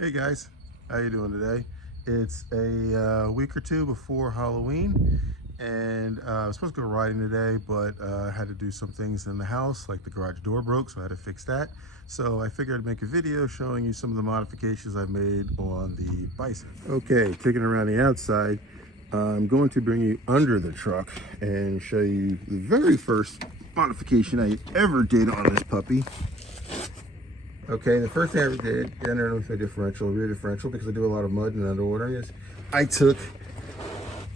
Hey guys, how you doing today? It's a week or two before Halloween, and I was supposed to go riding today, but I had to do some things in the house, like the garage door broke, so I had to fix that. So I figured I'd make a video showing you some of the modifications I've made on the Bison. Okay, taking it around the outside, I'm going to bring you under the truck and show you the very first modification I ever did on this puppy. Okay, the first thing I ever did, underneath the differential, rear differential, because I do a lot of mud and underwater, is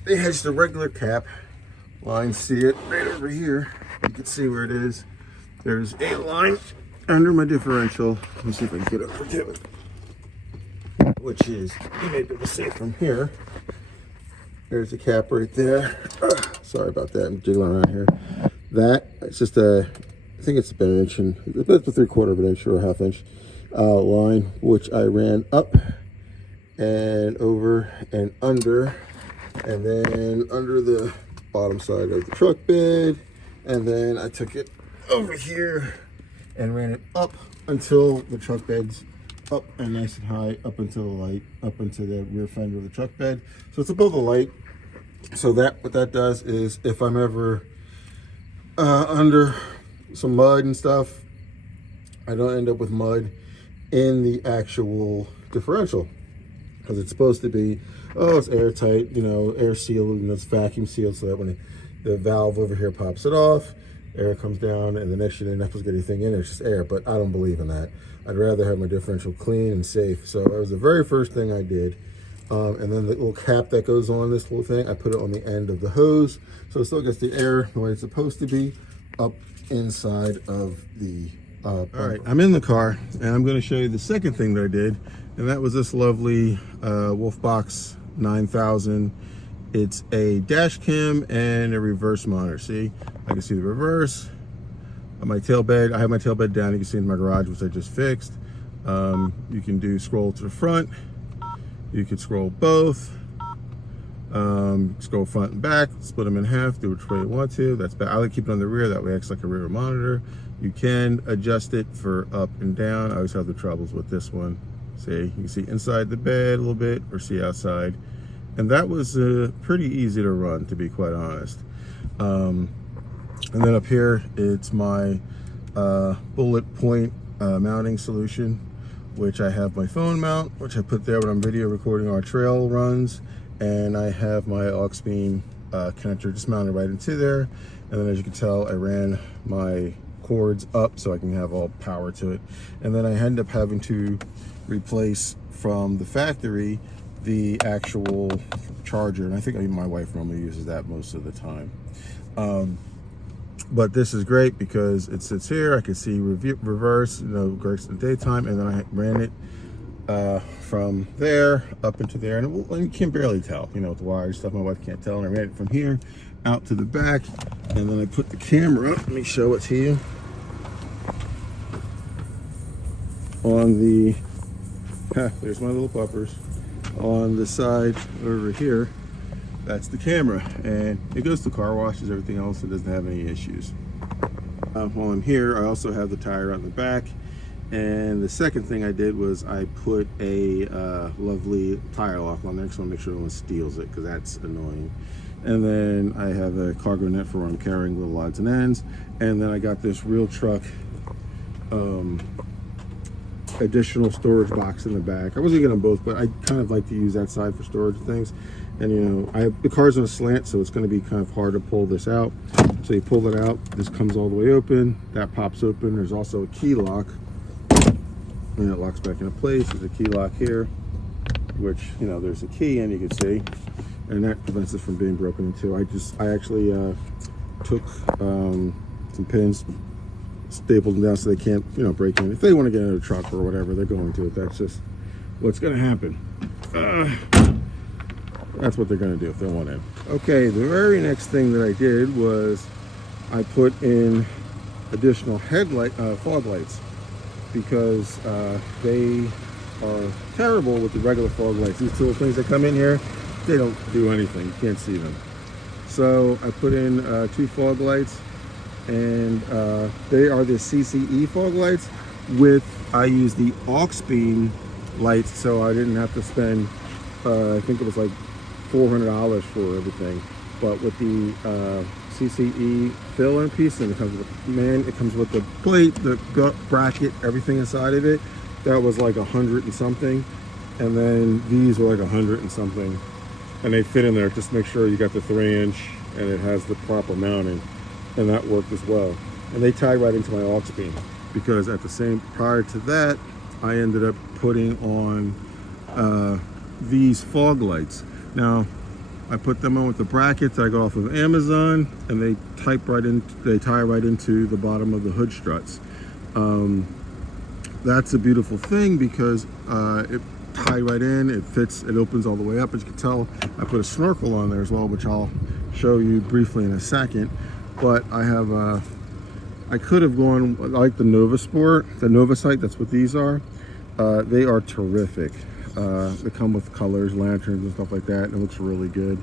they had just a regular cap line. See it right over here. You can see where it is. There's a line under my differential. Let me see if I can get over to it. Which is, you may be able to see it from here. There's a cap right there. Sorry about that, I'm jiggling around here. It's just I think it's about an inch, and it's about 3/4 of an inch or a half inch line, which I ran up and over and under, and then under the bottom side of the truck bed, and then I took it over here and ran it up until the truck bed's up and nice and high, up until the light, up into the rear fender of the truck bed, so it's above the light. So what that does is, if I'm ever under some mud and stuff, I don't end up with mud in the actual differential, because it's supposed to be, it's airtight, air sealed, and it's vacuum sealed, so that when the valve over here pops it off, air comes down, and the next thing you're not supposed to get anything in there, it's just air. But I don't believe in that. I'd rather have my differential clean and safe. So that was the very first thing I did. And then the little cap that goes on this little thing, I put it on the end of the hose, so it still gets the air the way it's supposed to be up inside of the all right, I'm in the car, and I'm going to show you the second thing that I did, and that was this lovely Wolfbox 9000. It's a dash cam and a reverse monitor. See, I can see the reverse on my tailbed. I have my tailbed down. You can see in my garage, which I just fixed. You can do scroll to the front, you can scroll both, scroll front and back, split them in half, do which way you want to. That's bad. I like to keep it on the rear, that way it acts like a rear monitor. You can adjust it for up and down. I always have the troubles with this one. See, you can see inside the bed a little bit, or see outside. And that was pretty easy to run, to be quite honest. And then up here, it's my bullet point mounting solution, which I have my phone mount, which I put there when I'm video recording our trail runs. And I have my aux beam connector just mounted right into there. And then, as you can tell, I ran my cords up so I can have all power to it. And then I end up having to replace from the factory the actual charger, and I think my wife normally uses that most of the time. But this is great because it sits here. I can see reverse, works in the daytime, and then I ran it from there up into there, and you can barely tell, with the wire stuff. My wife can't tell, and I ran it from here out to the back, and then I put the camera up. Let me show it to you. On the, there's my little puppers. On the side over here, that's the camera, and it goes to car washes, everything else. It doesn't have any issues. While I'm here, I also have the tire on the back. And the second thing I did was I put a lovely tire lock on there, so I want to make sure no one steals it, because that's annoying. And then I have a cargo net for where I'm carrying little odds and ends. And then I got this real truck additional storage box in the back. I wasn't gonna both, but I kind of like to use that side for storage things. And the car's on a slant, so it's going to be kind of hard to pull this out. So you pull it out, this comes all the way open, that pops open. There's also a key lock, and it locks back into place. There's a key lock here, which there's a key, and you can see, and that prevents it from being broken into. I actually took some pins, stapled them down so they can't break in. If they want to get in a truck or whatever, they're going to. That's just what's going to happen. That's what they're going to do if they want in. Okay, the very next thing that I did was I put in additional fog lights, because they are terrible with the regular fog lights. These little things that come in here, they don't do anything. You can't see them. So I put in 2 fog lights, and they are the CCE fog lights. I use the aux beam lights, so I didn't have to spend, I think it was like $400 for everything. But with the CCE fill-in piece, and it comes with the plate, the bracket, everything inside of it. That was like 100 and something, and then these were like 100 and something, and they fit in there. Just make sure you got the 3-inch and it has the proper mounting, and that worked as well. And they tie right into my aux beam, because prior to that, I ended up putting on these fog lights. Now, I put them on with the brackets I got off of Amazon, and they tie right into the bottom of the hood struts. That's a beautiful thing because it tied right in, it fits, it opens all the way up. As you can tell, I put a snorkel on there as well, which I'll show you briefly in a second. But I have I could have gone like the Nova Sport, the Nova Sight, that's what these are. They are terrific. They come with colors, lanterns and stuff like that, and it looks really good.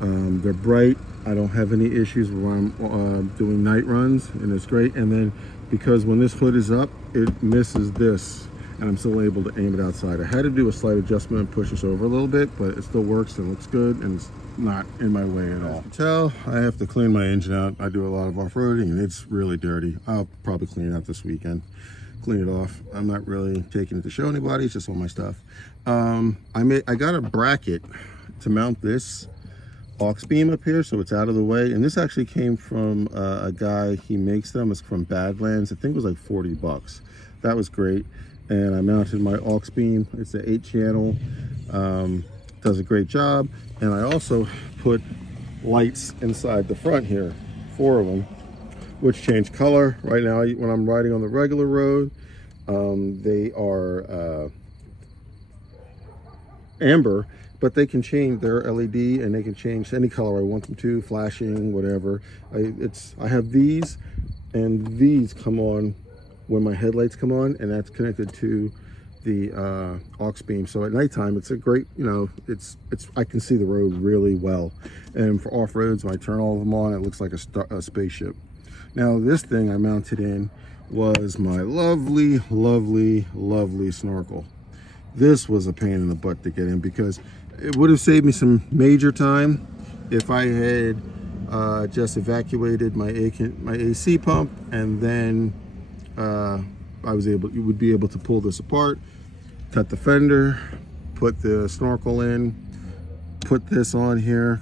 They're bright. I don't have any issues when I'm doing night runs, and it's great. And then because when this hood is up, it misses this, and I'm still able to aim it outside. I had to do a slight adjustment and push this over a little bit, but it still works and looks good, and it's not in my way at all. As you can tell, I have to clean my engine out. I do a lot of off-roading, and it's really dirty. I'll probably clean it out this weekend. Clean it off. I'm not really taking it to show anybody. It's just all my stuff. I got a bracket to mount this aux beam up here, so it's out of the way. And this actually came from a guy. He makes them. It's from Badlands. I think it was like 40 bucks. That was great. And I mounted my aux beam. It's an 8-channel. Does a great job. And I also put lights inside the front here, 4 of them, which change color. Right now, when I'm riding on the regular road, they are amber, but they can change their LED, and they can change any color I want them to, flashing, whatever. I have these, and these come on when my headlights come on, and that's connected to the aux beam. So at nighttime, it's a great, I can see the road really well. And for off-roads, when I turn all of them on, it looks like a spaceship. Now, this thing I mounted in was my lovely, lovely, lovely snorkel. This was a pain in the butt to get in, because it would have saved me some major time if I had just evacuated my AC pump, and then you would be able to pull this apart, cut the fender, put the snorkel in, put this on here,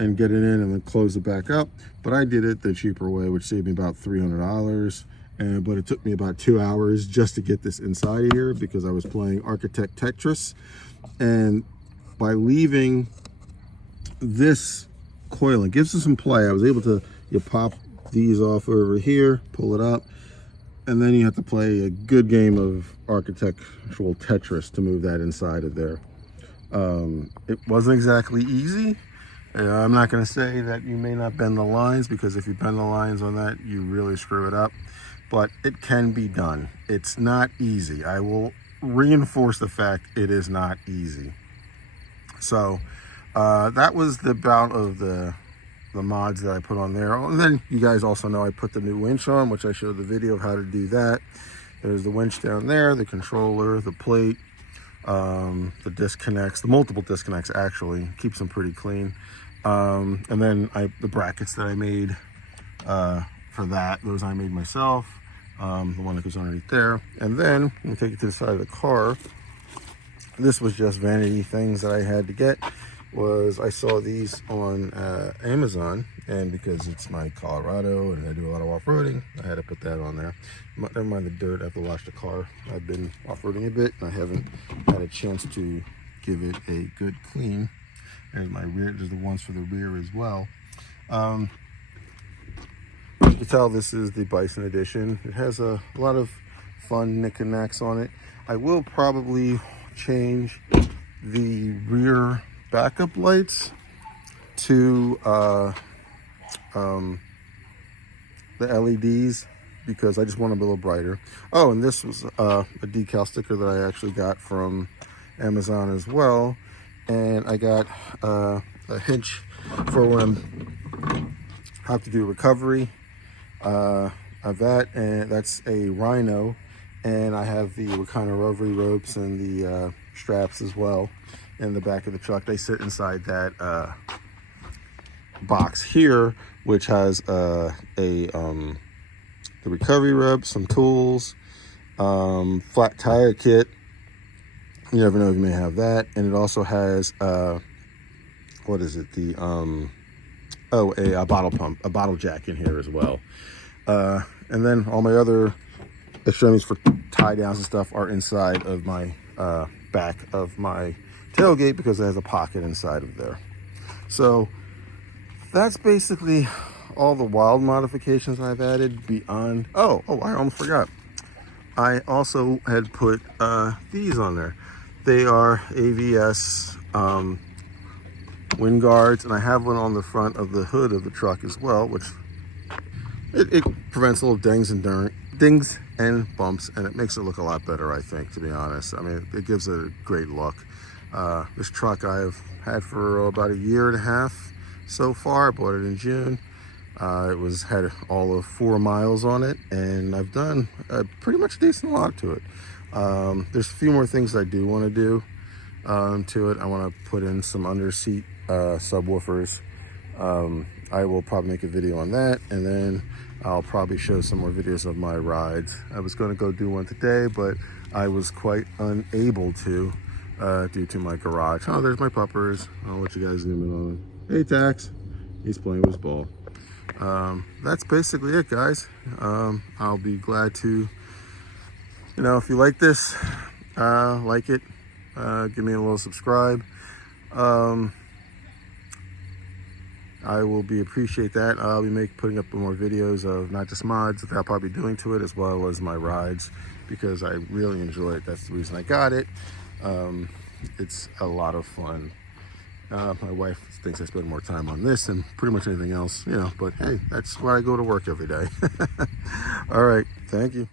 and get it in, and then close it back up. But I did it the cheaper way, which saved me about $300. But it took me about 2 hours just to get this inside of here, because I was playing Architect Tetris. And by leaving this coil, it gives us some play. I was able to pop these off over here, pull it up, and then you have to play a good game of architectural Tetris to move that inside of there. It wasn't exactly easy. I'm not going to say that you may not bend the lines, because if you bend the lines on that, you really screw it up. But it can be done. It's not easy. I will reinforce the fact it is not easy. So that was the amount of the mods that I put on there. And then you guys also know I put the new winch on, which I showed the video of how to do that. There's the winch down there, the controller, the plate, the disconnects, the multiple disconnects actually, keeps them pretty clean. And then the brackets that I made for that, those I made myself. The one that goes underneath there. And then let me take it to the side of the car. This was just vanity things that I had to get. I saw these on Amazon, and because it's my Colorado and I do a lot of off-roading, I had to put that on there. Never mind the dirt, I have to wash the car. I've been off-roading a bit, and I haven't had a chance to give it a good clean. There's my rear, there's the ones for the rear as well. You can tell this is the Bison edition. It has a lot of fun knickknacks on it. I will probably change the rear backup lights to the LEDs, because I just want them a little brighter. Oh, and this was a decal sticker that I actually got from Amazon as well. And I got a hitch for when I have to do recovery of that, and that's a Rhino, And I have the Wakana rotary ropes and the straps as well in the back of the truck. They sit inside that box here, which has the recovery ropes, some tools, flat tire kit. You never know, you may have that. And it also has what is it, the a bottle pump, a bottle jack in here as well. And then all my other extremities for tie downs and stuff are inside of my back of my tailgate, because it has a pocket inside of there. So that's basically all the wild modifications I've added beyond. Oh, I almost forgot. I also had put these on there. They are AVS wind guards, and I have one on the front of the hood of the truck as well, which it prevents little dings and bumps, and it makes it look a lot better, I think, to be honest. I mean, it gives it a great look. This truck I've had for about a year and a half so far. I bought it in June. It had all of 4 miles on it, and I've done pretty much a decent lot to it. There's a few more things I do want to do to it. I want to put in some under seat subwoofers. I will probably make a video on that, and then I'll probably show some more videos of my rides. I was going to go do one today, but I was quite unable to due to my garage. Oh, there's my puppers. I'll let you guys zoom in on him. Hey, Tax. He's playing with his ball. That's basically it, guys. I'll be glad to, if you like this, like it, give me a little subscribe. I will appreciate that. I'll be putting up more videos of not just mods that I'll probably be doing to it, as well as my rides, because I really enjoy it. That's the reason I got it. It's a lot of fun. My wife thinks I spend more time on this than pretty much anything else, but hey, that's why I go to work every day. All right, thank you.